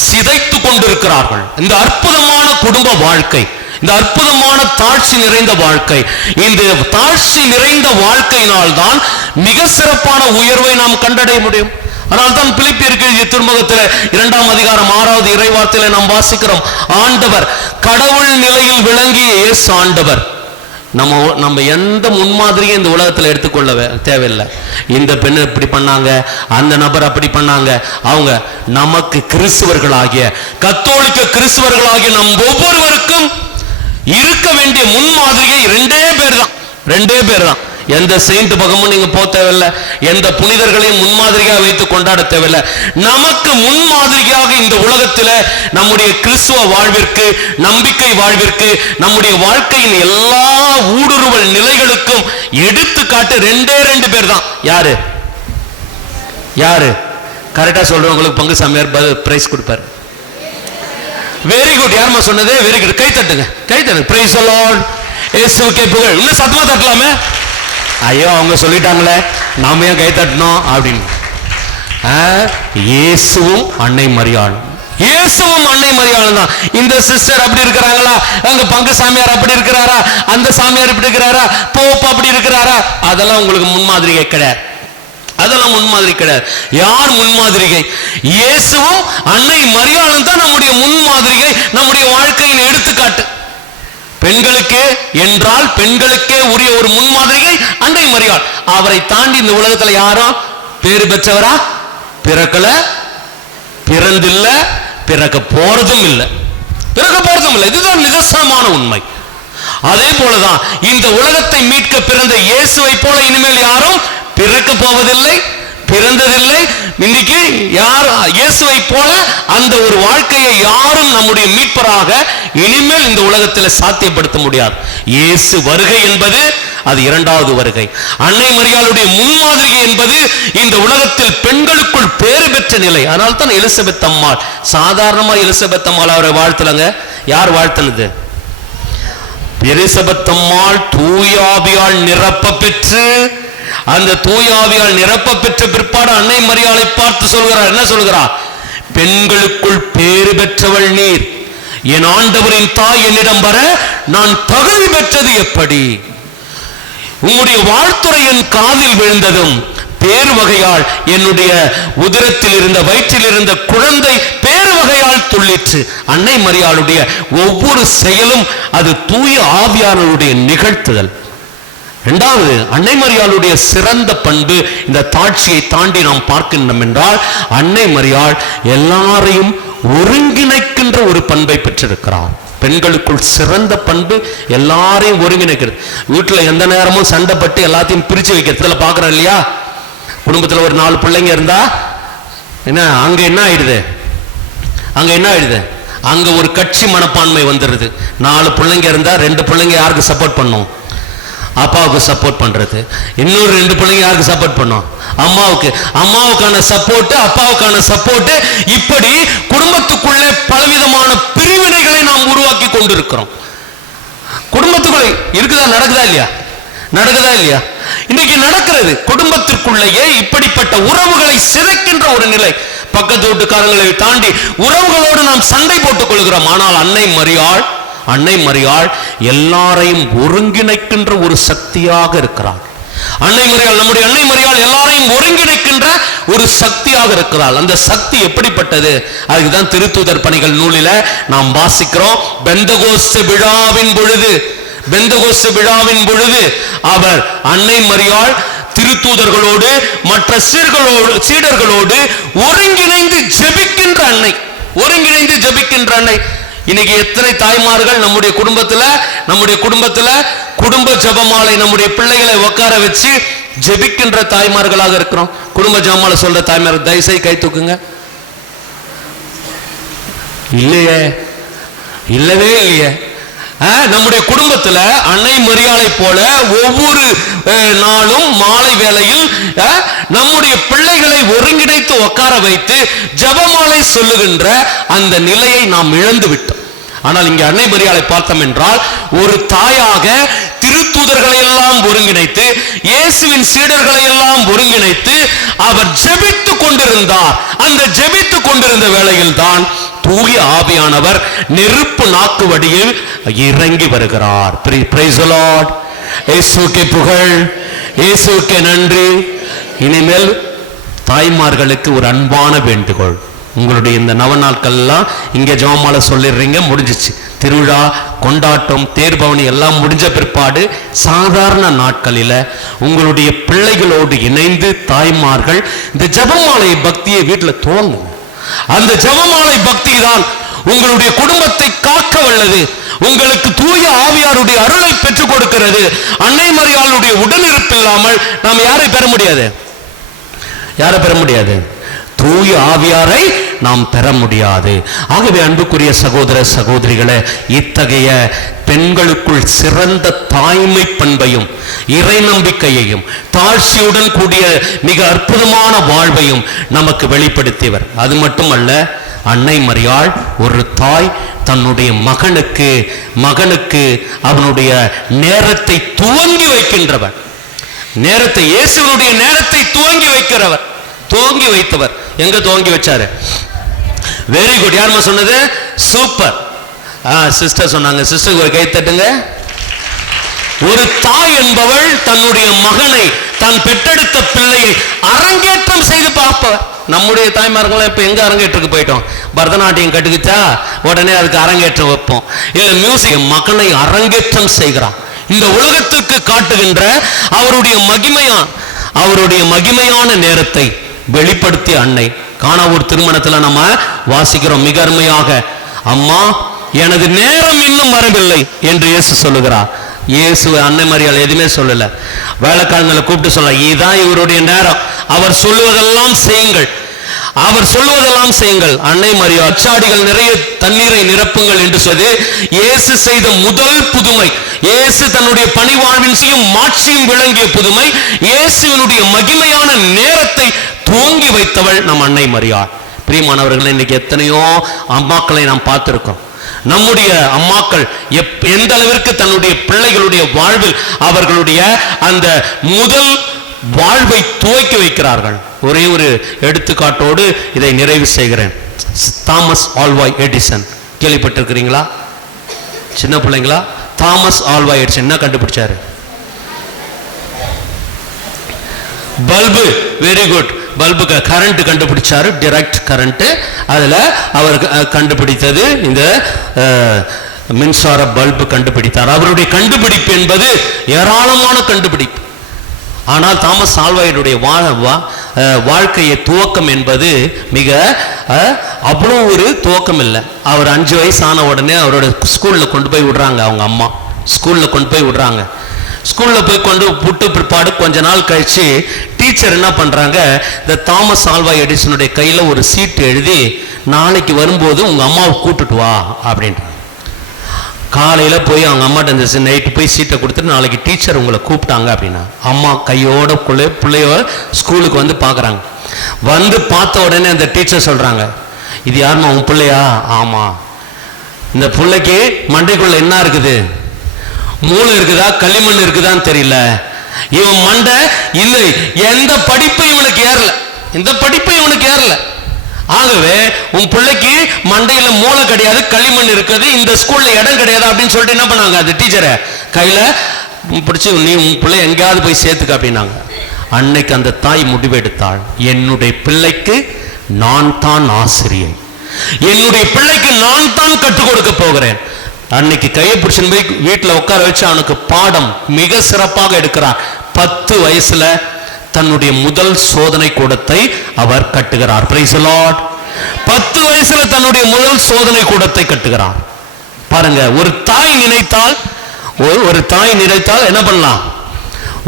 சிதைத்து கொண்டிருக்கிறார்கள். இந்த அற்புதமான குடும்ப வாழ்க்கை, இந்த அற்புதமான தாழ்ச்சி நிறைந்த வாழ்க்கை, இந்த தாழ்ச்சி நிறைந்த வாழ்க்கையினால் தான் மிக சிறப்பான உயர்வை நாம் கண்டடைய முடியும். அதனால்தான் பிலிப்பியருக்கு எழுதிய திருமுகத்தில் 2ஆம் அதிகாரம் 6வது இறைவார்த்தையில நாம் வாசிக்கிறோம், ஆண்டவர் கடவுள் நிலையில் விளங்கிய இயேசு ஆண்டவர். நம்ம எந்த முன்மாதிரியும் இந்த உலகத்தில் எடுத்துக்கொள்ள தேவையில்லை. இந்த பெண் இப்படி பண்ணாங்க, அந்த நபர் அப்படி பண்ணாங்க. அவங்க நமக்கு கிறிஸ்தவர்களாகிய, கத்தோலிக்க கிறிஸ்தவர்களாகிய நம் ஒவ்வொருவருக்கும் இருக்க வேண்டிய முன்மாதிரியை 2 பேர் தான். எந்த செயின்ட் பக்கமும் நீங்க போக தேவையில்லை, எந்த புனிதர்களையும் முன்மாதிரியாக வைத்து கொண்டாட தேவையில்லை. நமக்கு முன்மாதிரியாக இந்த உலகத்தில் நம்முடைய கிறிஸ்துவ வாழ்விற்கு, நம்பிக்கை வாழ்விற்கு, நம்முடைய வாழ்க்கையின் எல்லா ஊடுருவல் நிலைகளுக்கும் எடுத்துக்காட்டு ரெண்டே ரெண்டு பேர் தான். யாரு யாரு கரெக்டா சொல்றவங்களுக்கு பங்கு சாமியார் பிரைஸ் கொடுப்பாரு. Very good. யாருமா சொன்னது? Very good. கை தட்டுங்க, கை தட்டுங்க. Praise the Lord. இயேசுவுக்கே புகழ். இன்னும் சத்தமா தட்டலாமே. ஐயோ அவங்க சொல்லிட்டாங்களே, நாம ஏன் கை தட்டணும் அப்படின்னு. இயேசுவும் அன்னை மரியாள், இயேசுவும் அன்னை மரியாள் தான். இந்த சிஸ்டர் அப்படி இருக்கிறாங்களா, அங்க பங்கு சாமியார் அப்படி இருக்கிறாரா, அந்த சாமியார் இப்படி இருக்கிறாரா, போப் அப்படி இருக்கிறாரா, அதெல்லாம் உங்களுக்கு முன்மாதிரிகை கிடையாது. அதெல்லாம் முன்மாதிரி கிடையாது. யார் முன்மாதிரிகை? இயேசுவும் அன்னை மரியாளும் தான் நம்முடைய முன்மாதிரிகை, நம்முடைய வாழ்க்கையின் எடுத்துக்காட்டு. பெண்களுக்கு என்றால் பெண்களுக்கே உரிய ஒரு முன்மாதிரிகை அன்னை மரியாள். அவரை தாண்டி இந்த உலகத்துல யாரும் பேரு பெற்றவரா? பிறக்கல, பிறந்தில்ல, பிறக்க போறதும் இல்லை, பிறக்க போறதும் இல்லை. இதுதான் நிதர்சனமான உண்மை. அதே போலதான் இந்த உலகத்தை மீட்க பிறந்த இயேசுவை போல இனிமேல் யாரும் பிறக்க போவதில்லை, பிறந்ததில்லை. இன்னைக்கு யார் இயேசுவை போல அந்த ஒரு வாழ்க்கையை யாரும் நம்முடைய மீட்பராக இனிமேல் இந்த உலகத்தில் சாத்தியப்படுத்த முடியாது. இயேசு வருகை என்பது அது இரண்டாவது வருகை. அன்னை மரியாளுடைய முன்மாதிரி என்பது இந்த உலகத்தில் பெண்களுக்குள் பேறு பெற்ற நிலை. அதனால தான் எலிசபெத் அம்மாள், சாதாரணமா எலிசபெத் அம்மாள் அவரை வாழ்த்தலங்க. யார் வாழ்த்தினது? எலிசபெத் அம்மாள் தூயாவியால் நிரப்ப பெற்று, அந்த தூயாவியால் நிரப்ப பெற்ற பிற்பாடு அன்னை மரியாளை பார்த்து சொல்கிறார். என்ன சொல்கிறார்? பெண்களுக்குள் பேறு பெற்றவள் நீர், என் ஆண்டவரின் தாய் என்னிடம் வர நான் தகுதி பெற்றது எப்படி? உங்களுடைய வாழ்த்துறை என் காதில் விழுந்ததும் பேரு வகையால் என்னுடைய உதரத்தில் இருந்த, வயிற்றில் இருந்த குழந்தை பேரு வகையால் துள்ளிற்று. அன்னை மரியாளுடைய ஒவ்வொரு செயலும் அது தூய ஆவியானவருடைய நிகழ்த்துதல். இரண்டாவது, அன்னை மரியாளுடைய சிறந்த பண்பு, இந்த தாட்சியை தாண்டி நாம் பார்க்கின்றோம் என்றால், அன்னை மரியாள் எல்லாரையும் ஒருங்கிணைக்கின்ற ஒரு பண்பை பெற்றிருக்கிறார். பெண்களுக்குள் சிறந்த பண்பு எல்லாரையும் ஒருங்கிணைக்கிறது. வீட்டில் எந்த நேரமும் சண்டைப்பட்டு எல்லாத்தையும் பிரிச்சு வைக்கிறதுல பார்க்கிறோம் இல்லையா? குடும்பத்தில் ஒரு 4 பிள்ளைங்க இருந்தா என்ன அங்க என்ன ஆயிடுது? அங்க என்ன ஆயிடுது? அங்க ஒரு கட்சி மனப்பான்மை வந்துடுது. 4 பிள்ளைங்க இருந்தா 2 பிள்ளைங்க யாருக்கு சப்போர்ட் பண்ணும்? அப்பாவுக்கு சப்போர்ட் பண்றது. இன்னொரு 2 பிள்ளைங்க யாருக்கு சப்போர்ட் பண்ணும்? அம்மாவுக்கு. அம்மாவுக்கான சப்போர்ட், அப்பாவுக்கான சப்போர்ட். இப்படி குடும்பத்துக்குள்ளே பலவிதமான பிரிவினைகளை நாம் உருவாக்கி கொண்டிருக்கிறோம். குடும்பத்துக்குள்ளே இருக்குதா? நடக்குதா இல்லையா? நடக்குதா இல்லையா? இன்னைக்கு நடக்கிறது. குடும்பத்திற்குள்ளேயே இப்படிப்பட்ட உறவுகளை சிதைக்கின்ற ஒரு நிலை. பக்கத்து வீட்டுக்காரங்களை தாண்டி உறவுகளோடு நாம் சண்டை போட்டுக் கொள்கிறோம். ஆனால் அன்னை மரியாள் எல்லாரையும் ஒருங்கிணைக்கின்ற ஒரு சக்தியாக இருக்கிறாள். அன்னை மரியாள், நம்முடைய அன்னை மரியாள் எல்லாரையும் ஒருங்கிணைக்கின்ற ஒரு சக்தியாக இருக்கிறாள். அந்த சக்தி எப்படிப்பட்டது? அதுக்குதான் திருத்தூதர் பணிகள் நூலில நாம் வாசிக்கிறோம். பெந்தகோஸ்து விழாவின் பொழுது அவர் அன்னை மரியாள் திருத்தூதர்களோடு மற்ற சீடர்களோடு ஒருங்கிணைந்து ஜெபிக்கின்ற அன்னை. இன்னைக்கு எத்தனை தாய்மார்கள் நம்முடைய குடும்பத்துல குடும்ப ஜெபமாலை நம்முடைய பிள்ளைகளை உட்கார வச்சு ஜெபிக்கின்ற தாய்மார்களாக இருக்கிறோம். குடும்ப ஜெபமாலை சொல்ற தாய்மார் தயவுசெய்து கை தூக்குங்க. இல்லையே, இல்லவே இல்லையே. நம்முடைய குடும்பத்துல அன்னை மரியாளை போல ஒவ்வொரு நாளும் மாலை வேளையில் நம்முடைய பிள்ளைகளை ஒருங்கிணைத்து உட்கார வைத்து ஜெபமாலை சொல்லுகின்ற அந்த நிலையை நாம் இழந்து விட்டோம். ஆனால் இங்கே அன்னை மரியாளை பார்த்தோம் என்றால், ஒரு தாயாக திருத்தூதர்களை எல்லாம் ஒருங்கிணைத்து, இயேசுவின் சீடர்களை எல்லாம் ஒருங்கிணைத்து அவர் ஜெபித்துக் கொண்டிருந்தார். அந்த ஜெபித்துக் கொண்டிருந்த வேளையில் தான் தூய ஆவியானவர் நெருப்பு நாக்கு வடியில் இறங்கி வருகிறார். Price the Lord. இயேசுவுக்கே புகழ், இயேசுவுக்கே நன்றி. இனிமேல் தாய்மார்களுக்கு ஒரு அன்பான வேண்டுகோள். உங்களுடைய இந்த நவநாட்கள் எல்லாம் இங்க ஜெபமாலை சொல்லிடுறீங்க, முடிஞ்சிச்சு. திருவிழா கொண்டாட்டம் தேர்பவனி எல்லாம் முடிஞ்ச பிற்பாடு சாதாரண நாட்களில உங்களுடைய பிள்ளைகளோடு இணைந்து தாய்மார்கள் இந்த ஜெபமாலை பக்தியை வீட்டில் துவங்குங்க. அந்த ஜெபமாலை பக்தி தான் உங்களுடைய குடும்பத்தை காக்க வல்லது, உங்களுக்கு தூய ஆவியாருடைய அருளை பெற்றுக் கொடுக்கிறது. அன்னை மரியாளுடைய உடனிருப்பு இல்லாமல் நாம் யாரை பெற முடியாது? யாரை பெற முடியாது? தூய ஆவியாரை நாம் பெற முடியாது. ஆகவே அன்புக்குரிய சகோதர சகோதரிகளே, இத்தகைய பெண்களுக்குள் சிறந்த தாய்மை பண்பையும் இறை நம்பிக்கையையும் தாழ்ச்சியுடன் கூடிய மிக அற்புதமான வாழ்வையும் நமக்கு வெளிப்படுத்தியவர். அது மட்டுமல்ல, அன்னை மரியாள் ஒரு தாய் தன்னுடைய மகனுக்கு அவனுடைய நேரத்தை துவங்கி வைக்கின்றவர். நேரத்தை, இயேசுவினுடைய நேரத்தை துவங்கி வைத்தவர். எங்க துவங்கி வச்சாரு? Very good. யாருமா சொன்னது? சூப்பர். சிஸ்டர் சொன்னாங்க. சிஸ்டருக்கு ஒரு கை தட்டுங்க. ஒரு தாய் என்பவள் தன்னுடைய மகனை, தான் பெற்றெடுத்த பிள்ளையை அரங்கேற்றம் செய்து பார்ப்பவர். நம்முடைய தாய்மார்கள் இப்ப எங்க அரங்கேற்றுக்கு போயிட்டோம்? பரதநாட்டியம் கட்டுக்குச்சா உடனே அதுக்கு அரங்கேற்றம் வைப்போம். இல்ல மியூசிக். மகனை அரங்கேற்றம் செய்கிறான். இந்த உலகத்துக்கு காட்டுகின்ற அவருடைய மகிமையான நேரத்தை வெளிப்படுத்திய அன்னை. கானாவூர் திருமணத்துல நம்ம வாசிக்கிறோம் மிக அருமையாக, அம்மா எனது நேரம் இன்னும் வரவில்லை என்று இயேசு சொல்லுகிறார். இயேசு அன்னை மரியாள் எதுவுமே சொல்லல. வேலைக்காரங்களை கூப்பிட்டு சொல்ல, இதுதான் இவருடைய நேரம், அவர் சொல்லுவதெல்லாம் செய்யுங்கள். அன்னை மரியாள் அச்சாடிகள் நிறைய தண்ணீரை நிரப்புங்கள் என்று சொல்லி இயேசு செய்த முதல் புதுமை, இயேசு தன்னுடைய பணிவாழ்வின் செய்யும் மாட்சியும் விளங்கிய புதுமை, இயேசுவினுடைய மகிமையான நேரத்தை துவங்கி வைத்தவள் நம் அன்னை மரியாள். பிரியமானவர்கள், இன்னைக்கு எத்தனையோ அம்மாக்களை நாம் பார்த்திருக்கோம். நம்முடைய அம்மாக்கள் எந்த அளவிற்கு தன்னுடைய பிள்ளைகளுடைய வாழ்வில் அவர்களுடைய அந்த முதல் வாழ்வை துவக்கி வைக்கிறார்கள். ஒரே ஒரு எடுத்துக்காட்டோடு இதை நிறைவு செய்கிறேன். தாமஸ் ஆல்வா எடிசன் கேள்விப்பட்டிருக்கிறீங்களா? சின்ன பிள்ளைங்களா? தாமஸ் ஆல்வா எடிசன் என்ன கண்டுபிடிச்சாரு? பல்பு. Very good. பல்புக்கு கரண்ட் கண்டுபிடிச்சாரு, டைரக்ட் கரண்ட். அதுல அவர் கண்டுபிடித்தது இந்த மின்சார பல்பு கண்டுபிடித்தார். அவருடைய கண்டுபிடிப்பு என்பது ஏராளமான கண்டுபிடிப்பு. ஆனால் தாமஸ் ஆல்வாயுடைய வாழ்க்கையை துவக்கம் என்பது மிக அவ்வளோ ஒரு துவக்கம் இல்லை. அவர் 5 வயசு ஆன உடனே அவரோட ஸ்கூல்ல கொண்டு போய் விடுறாங்க. அவங்க அம்மா ஸ்கூல்ல கொண்டு போய் விடுறாங்க. ஸ்கூல்ல போய் கொண்டு விட்டு பிற்பாடு கொஞ்ச நாள் கழிச்சு டீச்சர் என்ன பண்றாங்க, இந்த தாமஸ் ஆல்வா எடிசனுடைய கையில ஒரு சீட்டு எழுதி, நாளைக்கு வரும்போது உங்க அம்மாவை கூட்டுட்டு வா அப்படின்றாங்க. காலையில போய் அவங்க அம்மாட்ட இந்த நைட்டு போய் சீட்டை கொடுத்துட்டு, நாளைக்கு டீச்சர் உங்களை கூப்பிட்டாங்க அப்படின்னா, அம்மா கையோட பிள்ளைய ஸ்கூலுக்கு வந்து பாக்குறாங்க. வந்து பார்த்த உடனே அந்த டீச்சர் சொல்றாங்க, இது யாருமா உன் பிள்ளையா? ஆமா. இந்த பிள்ளைக்கு மண்டைக்குள்ள என்ன இருக்குது? மூளை இருக்குதா களிமண் இருக்குதான்னு தெரியல. இவன் மண்டை இல்லை, எந்த படிப்பை இவனுக்கு ஏறல. ஆகவே உன் பிள்ளைக்கு மண்டையில மூளை கிடையாது, களிமண் இருக்குது, இந்த ஸ்கூல்ல இடம் கிடையாது அப்படின்னு சொல்லிட்டு என்ன பண்ணாங்க, அந்த டீச்சரை கையில பிடிச்சி, நீ உன் பிள்ளை எங்கேயாவது போய் சேர்த்துக்க அப்படின்னாங்க. அன்னைக்கு அந்த தாய் முடிவெடுத்தாள், என்னுடைய பிள்ளைக்கு நான் தான் ஆசிரியர், என்னுடைய பிள்ளைக்கு நான் தான் கற்றுக் கொடுக்க போகிறேன். அன்னைக்கு கையை பிடிச்சின்னு போய் வீட்டில் உட்கார வச்சு அவனுக்கு பாடம் மிக சிறப்பாக எடுக்கிறார். 10 வயசுல தன்னுடைய முதல் சோதனை கூடத்தை அவர் கட்டுகிறார். Price the Lord. 10 வயசுல தன்னுடைய முதல் சோதனை கூடத்தை கட்டுகிறார். பாருங்க, ஒரு தாய் நினைத்தால் என்ன பண்ணலாம்?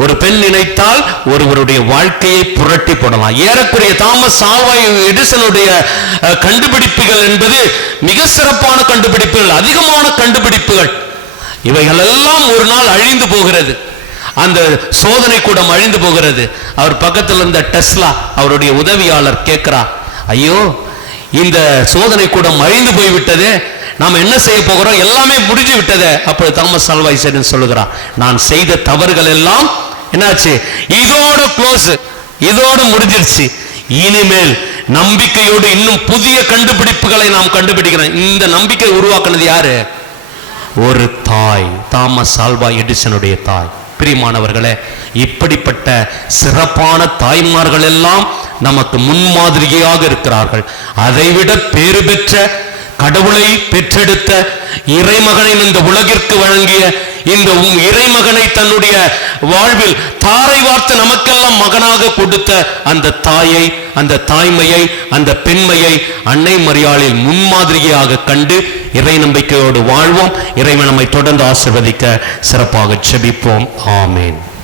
ஒரு பெண் நினைத்தால் ஒருவருடைய வாழ்க்கையை புரட்டி போடலாம். ஏறக்குறைய தாமஸ் ஆல்வா எடிசனுடைய கண்டுபிடிப்புகள் என்பது மிக சிறப்பான கண்டுபிடிப்புகள், அதிகமான கண்டுபிடிப்புகள். இவைகள் எல்லாம் ஒரு நாள் அழிந்து போகிறது. அந்த சோதனை கூடம் அழிந்து போகிறது. அவர் பக்கத்தில் இருந்த டெஸ்லா அவருடைய உதவியாளர் கேட்கிறார், ஐயோ இந்த சோதனை கூடம் அழிந்து போய்விட்டதே, நாம் என்ன செய்ய போகிறோம்? எல்லாமே முடிஞ்சு விட்டதே. அப்போ தாமஸ் ஆல்வா எடிசன் சொல்லுகிறார், நான் செய்த தவறுகள் எல்லாம் என்னாச்சு, இதோட க்ளோஸ், இதோட முடிஞ்சிருச்சு. இனிமேல் நம்பிக்கையோடு இன்னும் புதிய கண்டுபிடிப்புகளை நாம் கண்டுபிடிக்கிறோம். இந்த நம்பிக்கை உருவாக்குனது யாரு? ஒரு தாய், தாமஸ் ஆல்வா எடிசனுடைய தாய். பிரியமானவர்களே, இப்படிப்பட்ட சிறப்பான தாய்மார்கள் எல்லாம் நமக்கு முன்மாதிரியாக இருக்கிறார்கள். அதைவிட பேறு பெற்ற, கடவுளை பெற்றெடுத்த இறைமகனை இந்த உலகிற்கு வழங்கிய இந்த இறைமகனை தன்னுடைய வாழ்வில் தாரை வார்த்து நமக்கெல்லாம் மகனாக கொடுத்த அந்த தாயை, அந்த தாய்மையை, அந்த பெண்மையை அன்னை மரியாளில் முன்மாதிரியாக கண்டு இறை நம்பிக்கையோடு வாழ்வோம். இறைவன் நம்மை தொடர்ந்து ஆசீர்வதிக்க சிறப்பாக ஜெபிப்போம். ஆமென்.